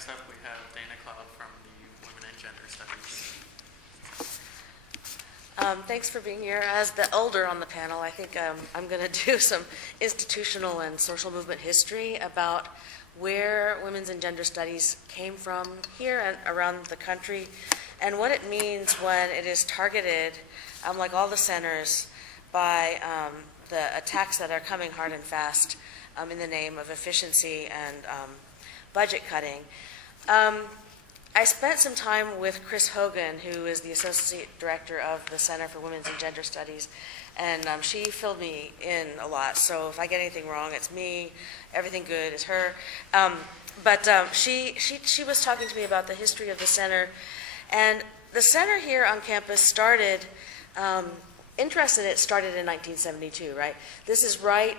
next up we have Dana Cloud from the Women and Gender Studies. Thanks for being here. As the elder on the panel, I think I'm going to do some institutional and social movement history about where women's and gender studies came from here and around the country, and what it means when it is targeted, like all the centers, by the attacks that are coming hard and fast in the name of efficiency and budget cutting. I spent some time with Chris Hogan, who is the Associate Director of the Center for Women's and Gender Studies, and she filled me in a lot. So if I get anything wrong, it's me. Everything good is her. But she was talking to me about the history of the center, and the center here on campus started. Interest in it started in 1972, right? This is right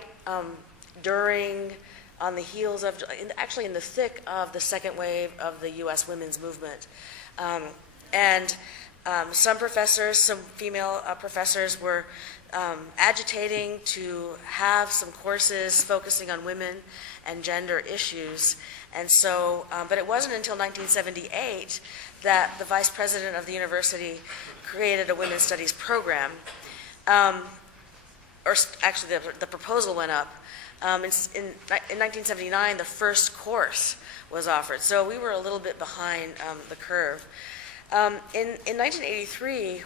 on the heels of, actually in the thick of the second wave of the U.S. women's movement. Some professors, some female professors were agitating to have some courses focusing on women and gender issues. And so, but it wasn't until 1978 that the vice president of the university created a women's studies program. Actually, the proposal went up. In 1979, the first course was offered, so we were a little bit behind the curve. In 1983,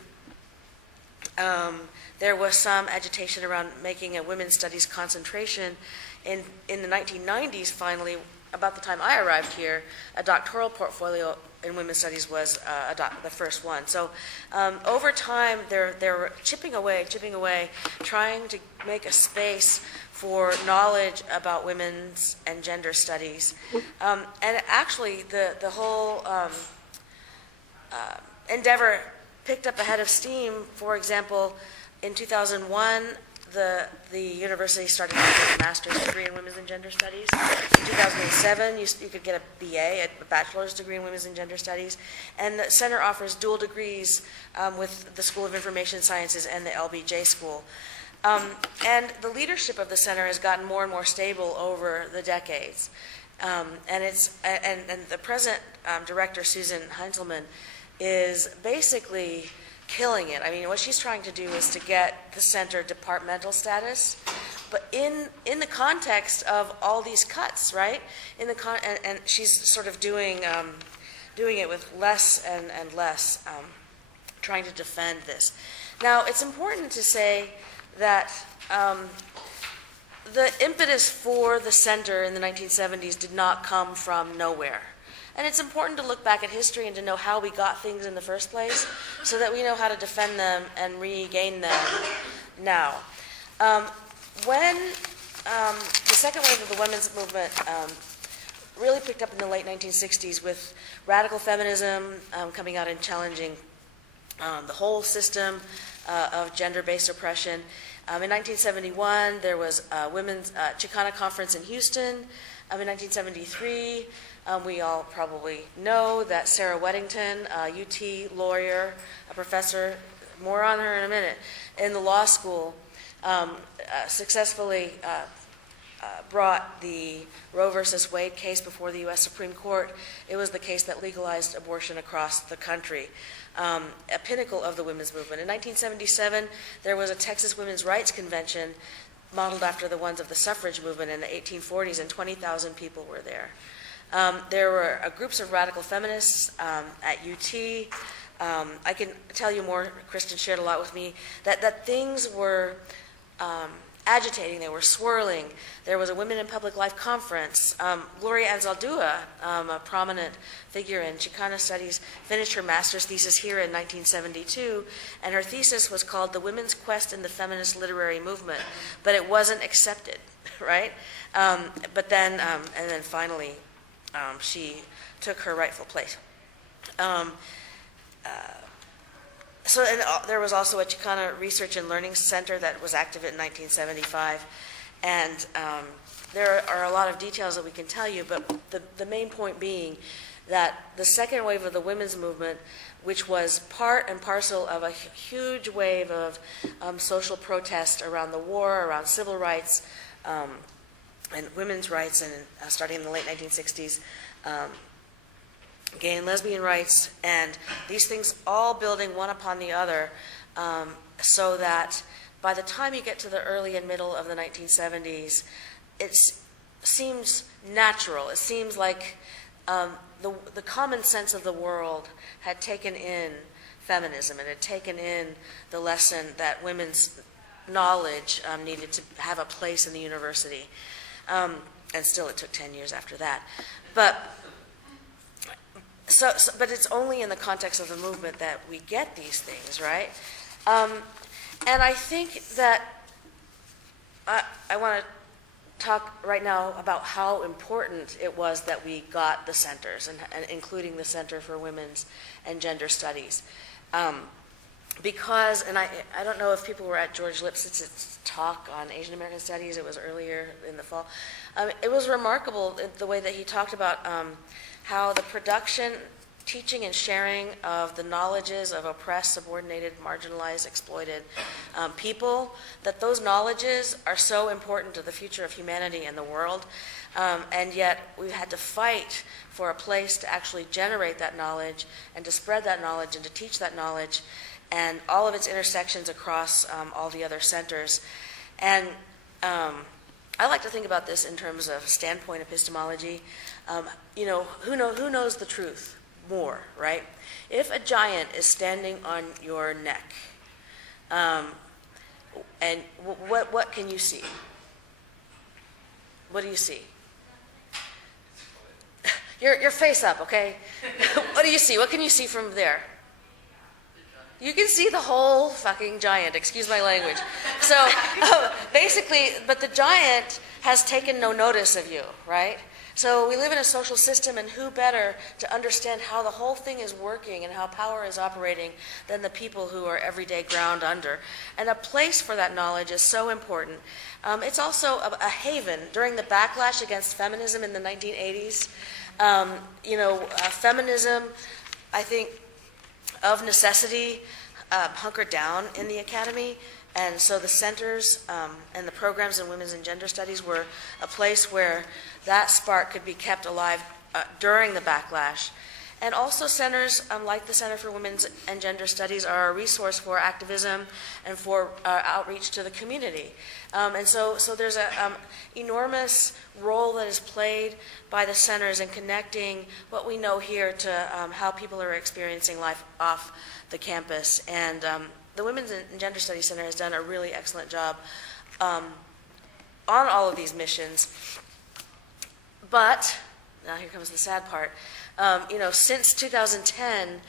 there was some agitation around making a women's studies concentration. In the 1990s, finally, about the time I arrived here, a doctoral portfolio in women's studies was the first one. So over time, they're chipping away, trying to make a space for knowledge about women's and gender studies. And actually, the whole endeavor picked up a head of steam. For example, in 2001, the university started giving a master's degree in women's and gender studies. In 2007, you could get a BA, a bachelor's degree in women's and gender studies. And the center offers dual degrees with the School of Information Sciences and the LBJ School. And the leadership of the center has gotten more and more stable over the decades. And the present director, Susan Heinzelman, is basically killing it. I mean, what she's trying to do is to get the center departmental status, but in the context of all these cuts, right? And she's sort of doing it with less and less, trying to defend this. Now, it's important to say that the impetus for the center in the 1970s did not come from nowhere. And it's important to look back at history and to know how we got things in the first place so that we know how to defend them and regain them now. When the second wave of the women's movement really picked up in the late 1960s with radical feminism coming out and challenging the whole system of gender-based oppression. In 1971, there was a women's Chicana conference in Houston. In 1973, we all probably know that Sarah Weddington, a UT lawyer, a professor, more on her in a minute, in the law school, successfully brought the Roe versus Wade case before the U.S. Supreme Court. It was the case that legalized abortion across the country, a pinnacle of the women's movement. In 1977, there was a Texas Women's Rights Convention modeled after the ones of the suffrage movement in the 1840s, and 20,000 people were there. There were groups of radical feminists at UT. I can tell you more, Kristen shared a lot with me, that things were agitating, they were swirling. There was a Women in Public Life conference. Gloria Anzaldúa, a prominent figure in Chicana studies, finished her master's thesis here in 1972, and her thesis was called The Women's Quest in the Feminist Literary Movement, but it wasn't accepted, right? But then, and then finally, she took her rightful place. There was also a Chicana Research and Learning Center that was active in 1975. And there are a lot of details that we can tell you, but the main point being that the second wave of the women's movement, which was part and parcel of a huge wave of social protest around the war, around civil rights, and women's rights, and starting in the late 1960s, gay and lesbian rights, and these things all building one upon the other, so that by the time you get to the early and middle of the 1970s, it seems natural. It seems like the common sense of the world had taken in feminism and had taken in the lesson that women's knowledge needed to have a place in the university. And still, it took 10 years after that. But but it's only in the context of the movement that we get these things, right? And I think that I want to talk right now about how important it was that we got the centers, and including the Center for Women's and Gender Studies. Because, and I don't know if people were at George Lipsitz's talk on Asian American Studies, it was earlier in the fall. It was remarkable the way that he talked about how the production, teaching, and sharing of the knowledges of oppressed, subordinated, marginalized, exploited people, that those knowledges are so important to the future of humanity and the world, and yet we had to fight for a place to actually generate that knowledge and to spread that knowledge and to teach that knowledge and all of its intersections across all the other centers. And I like to think about this in terms of standpoint epistemology. Who knows the truth more, right? If a giant is standing on your neck, and what can you see? What do you see? Your face up, okay? What do you see? What can you see from there? You can see the whole fucking giant, excuse my language. So basically, but the giant has taken no notice of you, right? So we live in a social system, and who better to understand how the whole thing is working and how power is operating than the people who are everyday ground under. And a place for that knowledge is so important. It's also a haven. During the backlash against feminism in the 1980s, feminism, I think, of necessity, hunkered down in the academy, and so the centers and the programs in women's and gender studies were a place where that spark could be kept alive during the backlash. And also centers like the Center for Women's and Gender Studies are a resource for activism and for outreach to the community. And so there's an enormous role that is played by the centers in connecting what we know here to how people are experiencing life off the campus. And the Women's and Gender Studies Center has done a really excellent job on all of these missions. But, now here comes the sad part, since 2010,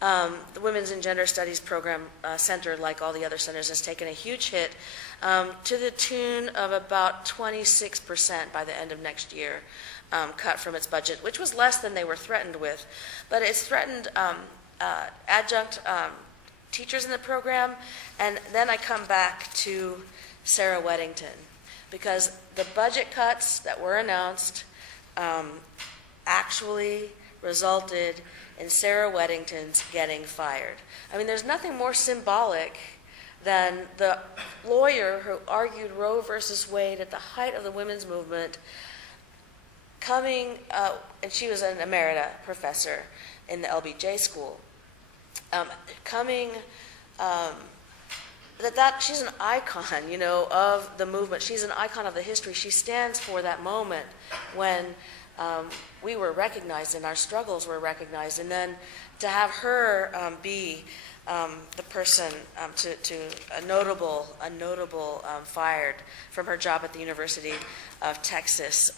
the Women's and Gender Studies Program Center, like all the other centers, has taken a huge hit to the tune of about 26% by the end of next year, cut from its budget, which was less than they were threatened with. But it's threatened adjunct teachers in the program, and then I come back to Sarah Weddington, because the budget cuts that were announced actually resulted in Sarah Weddington's getting fired. I mean, there's nothing more symbolic than the lawyer who argued Roe versus Wade at the height of the women's movement coming, and she was an emerita professor in the LBJ school, she's an icon, of the movement. She's an icon of the history. She stands for that moment when we were recognized and our struggles were recognized. And then to have her be the person to a notable fired from her job at the University of Texas,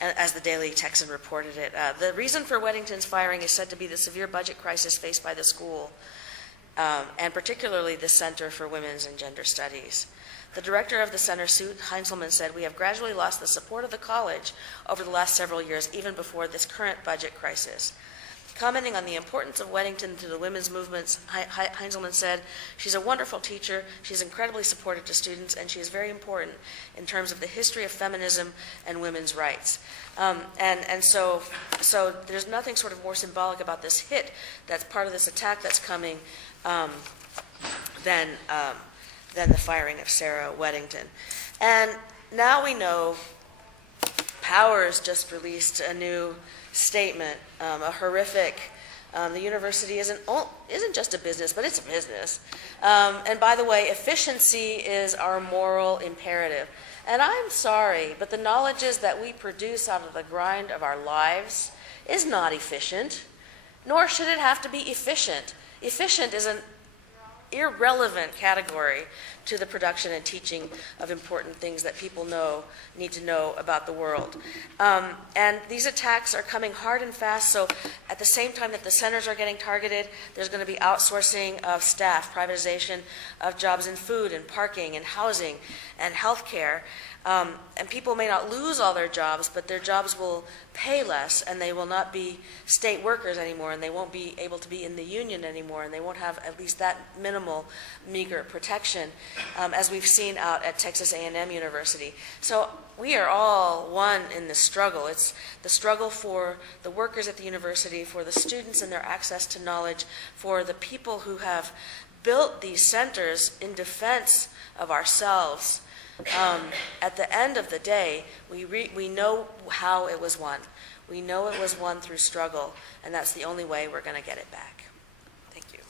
as the Daily Texan reported it. The reason for Weddington's firing is said to be the severe budget crisis faced by the school, and particularly the Center for Women's and Gender Studies. The director of the center, Sue Heinzelman, said, "We have gradually lost the support of the college over the last several years, even before this current budget crisis." Commenting on the importance of Weddington to the women's movements, Heinzelman said, "She's a wonderful teacher, she's incredibly supportive to students, and she is very important in terms of the history of feminism and women's rights." So there's nothing sort of more symbolic about this hit that's part of this attack that's coming than the firing of Sarah Weddington. And now we know Hours just released a new statement, a horrific. The university isn't just a business, but it's a business. And by the way, efficiency is our moral imperative. And I'm sorry, but the knowledges that we produce out of the grind of our lives is not efficient, nor should it have to be efficient. Efficient is an irrelevant category to the production and teaching of important things that people need to know about the world. And these attacks are coming hard and fast, so at the same time that the centers are getting targeted, there's going to be outsourcing of staff, privatization of jobs in food and parking and housing and healthcare. And people may not lose all their jobs, but their jobs will pay less, and they will not be state workers anymore, and they won't be able to be in the union anymore, and they won't have at least that minimal, meager protection, as we've seen out at Texas A&M University. So we are all one in this struggle. It's the struggle for the workers at the university, for the students and their access to knowledge, for the people who have built these centers in defense of ourselves. At the end of the day, we know how it was won. We know it was won through struggle, and that's the only way we're going to get it back. Thank you.